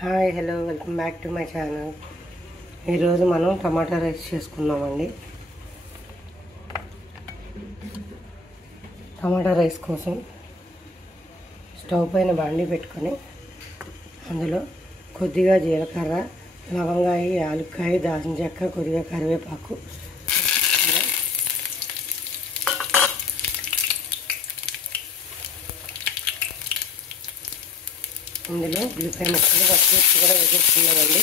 Hi hello welcome back to my channel. ఈరోజు మనం టమాటా rice చేసుకుందామండి. టమాటా రైస్ కోసం స్టవ్ పైన బాండీ పెట్టుకొని అందులో కొద్దిగా జీలకర్ర, లవంగాయ, యాలక్కాయ, దాల్చిన చెక్క, కొద్దిగా కరివేపాకు, ఇందులో ఉల్లిపాయ ముక్కలు పచ్చిమిర్చి కూడా వేసేసుకున్నామండి.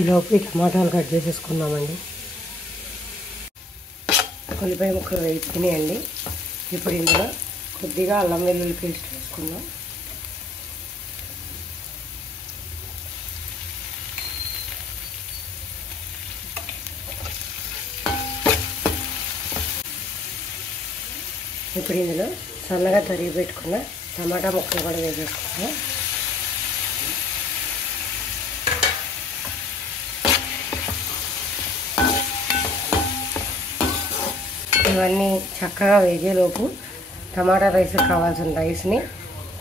ఈలోపు టమాటాలు కట్ చేసేసుకున్నామండి. ఉల్లిపాయ ముక్కలు వేసుకున్నాయండి. ఇప్పుడు ఇందులో కొద్దిగా అల్లం వెల్లుల్లి పేస్ట్ వేసుకుందాం. ఇప్పుడు ఇందులో సన్నగా తరిగి పెట్టుకున్న టమాటా ముక్కలు కూడా వేసేసుకుందాం. ఇవన్నీ చక్కగా వేగేలోపు టమాటా రైస్కి కావాల్సిన రైస్ని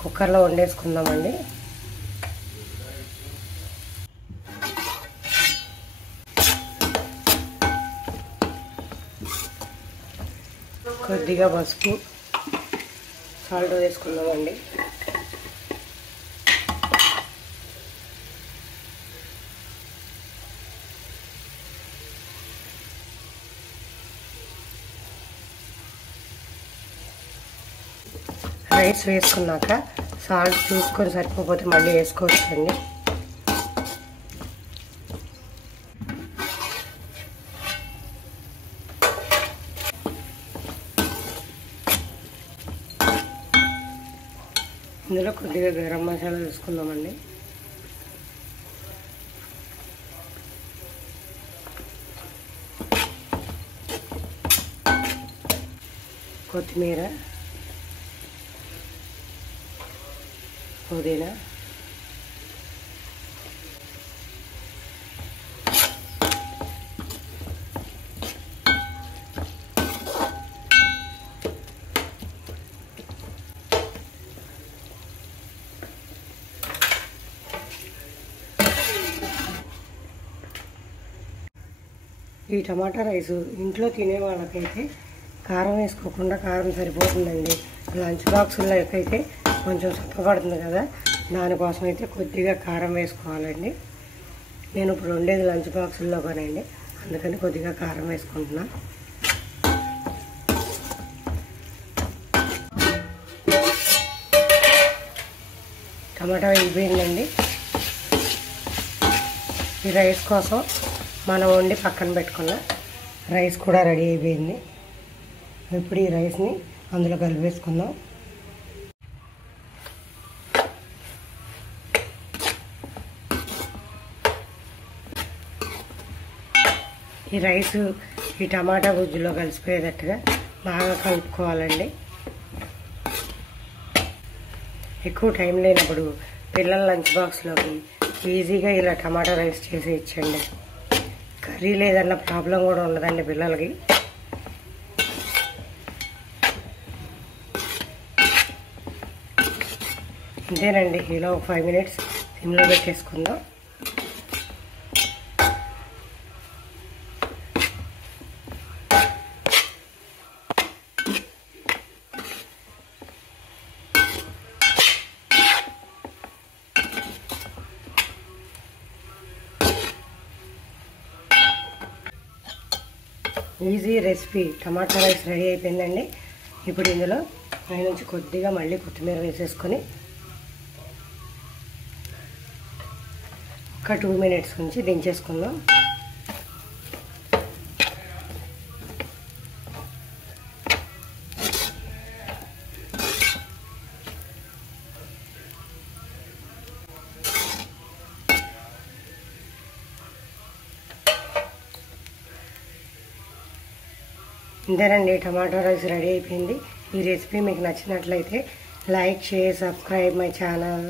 కుక్కర్లో వండేసుకుందామండి. కొద్దిగా పసుపు, సాల్ట్ వేసుకుందామండి. రైస్ వేసుకున్నాక సాల్ట్ చూసుకొని సరిపోతే మళ్ళీ వేసుకోవచ్చండి. ఇందులో కొద్దిగా గరం మసాలా వేసుకుందామండి. కొత్తిమీర, పుదీనా, ఈ టమాటా రైస్ ఇంట్లో తినే వాళ్ళకైతే కారం వేసుకోకుండా కారం సరిపోతుందండి. లంచ్ బాక్సుల్లోకైతే కొంచెం సప్పపడుతుంది కదా, దానికోసం అయితే కొద్దిగా కారం వేసుకోవాలండి. నేను ఇప్పుడు వండేది లంచ్ బాక్సుల్లో కానండి, అందుకని కొద్దిగా కారం వేసుకుంటున్నా. టమాటా వేగిపోయిందండి. ఈ రైస్ కోసం మనం వండి పక్కన పెట్టుకున్న రైస్ కూడా రెడీ అయిపోయింది. ఇప్పుడు ఈ రైస్ని అందులో కలిపేసుకుందాం. ఈ రైస్ ఈ టమాటా గుజ్జులో కలిసిపోయేటట్టుగా బాగా కలుపుకోవాలండి. ఎక్కువ టైం లేనప్పుడు పిల్లల లంచ్ బాక్స్లోకి ఈజీగా ఇలా టమాటా రైస్ చేసి ఇచ్చండి. కర్రీ లేదన్న ప్రాబ్లం కూడా ఉండదండి పిల్లలకి. అంతేనండి. ఇలా ఒక 5 minutes సిమ్లో పెట్టేసుకుందాం. ఈజీ రెసిపీ టమాటా రైస్ రెడీ అయిపోయిందండి. ఇప్పుడు ఇందులో పైనుంచి కొద్దిగా మళ్ళీ కొత్తిమీర వేసేసుకొని ఒక 2 minutes ఉంచి దించేసుకుందాం. ఇంతేనండి, టమాటా రైస్ రెడీ అయిపోయింది. ఈ రెసిపీ మీకు నచ్చినట్లయితే like, share, subscribe my channel.